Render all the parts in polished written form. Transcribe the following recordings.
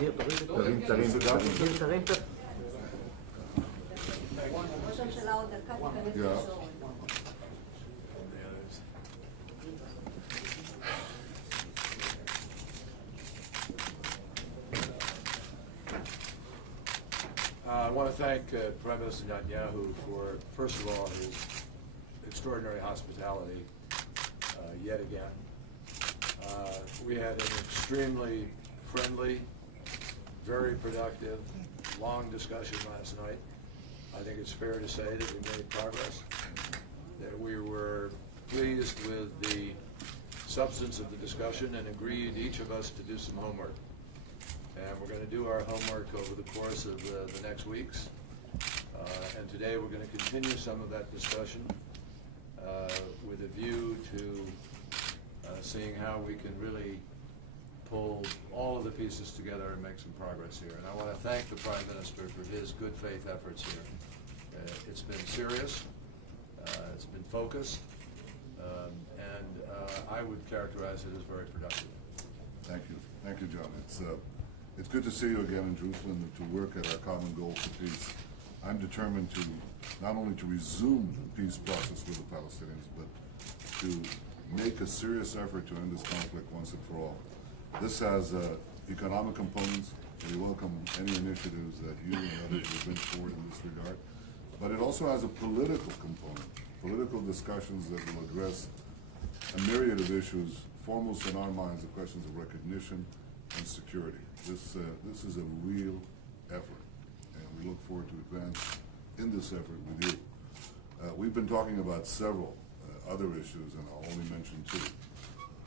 תרים, תרים. ראש הממשלה עוד דקה תיכנס לשעון. I want to thank Prime Minister Netanyahu for, first of all, his extraordinary hospitality yet again. We had an extremely friendly, very productive, long discussion last night. I think it's fair to say that we made progress, that we were pleased with the substance of the discussion and agreed, each of us, to do some homework. And we're going to do our homework over the course of the next weeks. And today we're going to continue some of that discussion with a view to seeing how we can really pull all of the pieces together and make some progress here. And I want to thank the Prime Minister for his good faith efforts here. It's been serious, it's been focused, and I would characterize it as very productive. Thank you, John. It's good to see you again in Jerusalem and to work at our common goal for peace. I'm determined to not only to resume the peace process with the Palestinians, but to make a serious effort to end this conflict once and for all. This has economic components, and we welcome any initiatives that you and others will bring forward in this regard. But it also has a political component, political discussions that will address a myriad of issues, foremost in our minds the questions of recognition and security. This is a real effort, and we look forward to advance in this effort with you. We've been talking about several other issues, and I'll only mention two.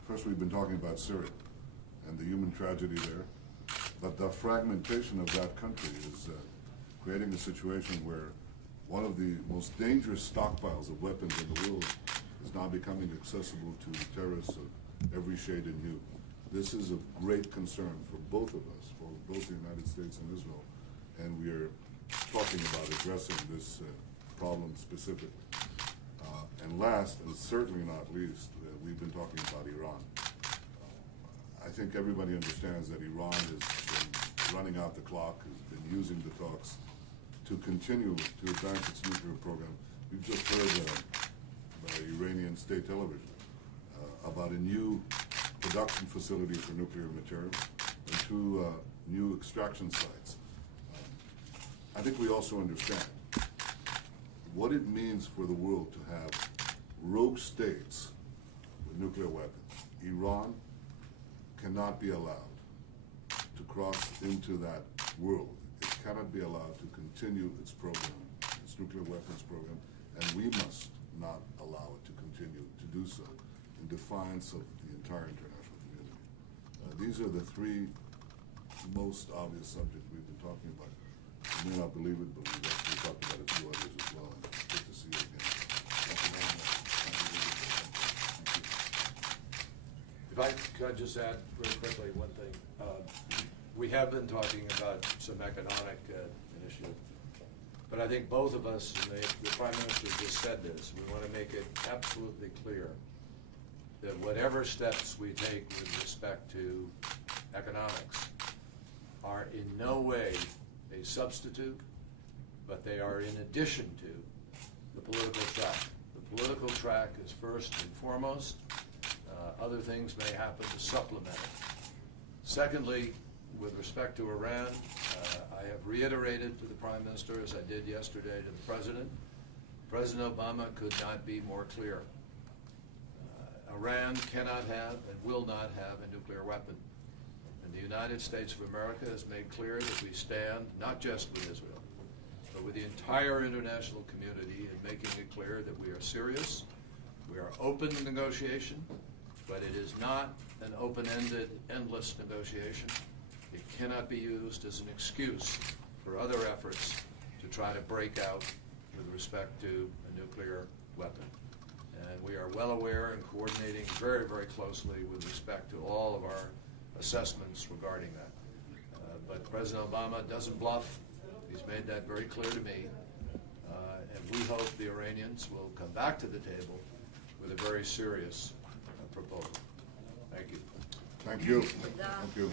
First, we've been talking about Syria and the human tragedy there, but the fragmentation of that country is creating a situation where one of the most dangerous stockpiles of weapons in the world is now becoming accessible to terrorists of every shade and hue. This is of great concern for both of us, for both the United States and Israel, and we are talking about addressing this problem specifically. And last, and certainly not least, we've been talking about Iran. I think everybody understands that Iran has been running out the clock, has been using the talks to continue to advance its nuclear program. We've just heard by Iranian state television about a new production facility for nuclear material and two new extraction sites. I think we also understand what it means for the world to have rogue states with nuclear weapons. Iran cannot be allowed to cross into that world. It cannot be allowed to continue its program, its nuclear weapons program, and we must not allow it to continue to do so in defiance of the entire international community. These are the three most obvious subjects we've been talking about. You may not believe it, but we've actually talked about a few others as well. And it's good to see you again. Thank you very much. If I could just add very quickly one thing. We have been talking about some economic initiative, but I think both of us, and the Prime Minister just said this, we want to make it absolutely clear that whatever steps we take with respect to economics are in no way a substitute, but they are in addition to the political track. The political track is first and foremost. Other things may happen to supplement it. Secondly, with respect to Iran, I have reiterated to the Prime Minister, as I did yesterday to the President, President Obama could not be more clear. Iran cannot have and will not have a nuclear weapon. And the United States of America has made clear that we stand not just with Israel, but with the entire international community in making it clear that we are serious, we are open to negotiation, but it is not an open-ended, endless negotiation. It cannot be used as an excuse for other efforts to try to break out with respect to a nuclear weapon. And we are well aware and coordinating very, very closely with respect to all of our assessments regarding that. But President Obama doesn't bluff. He's made that very clear to me. And we hope the Iranians will come back to the table with a very serious proposal. Thank you. Thank you. Thank you.